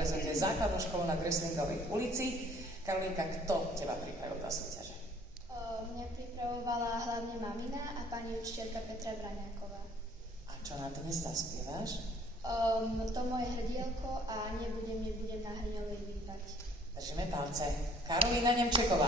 reprezentuje základnú školu na Greslingovej ulici. Karolínka, kto teba pripravil do súťaže? Mňa pripravovala hlavne mamina a pani učiteľka Petra Braňáková. A čo na dnes zaspievaš? To moje hrdielko a nebudem na hrňovej výpať. Držíme palce. Karolína Nemčeková.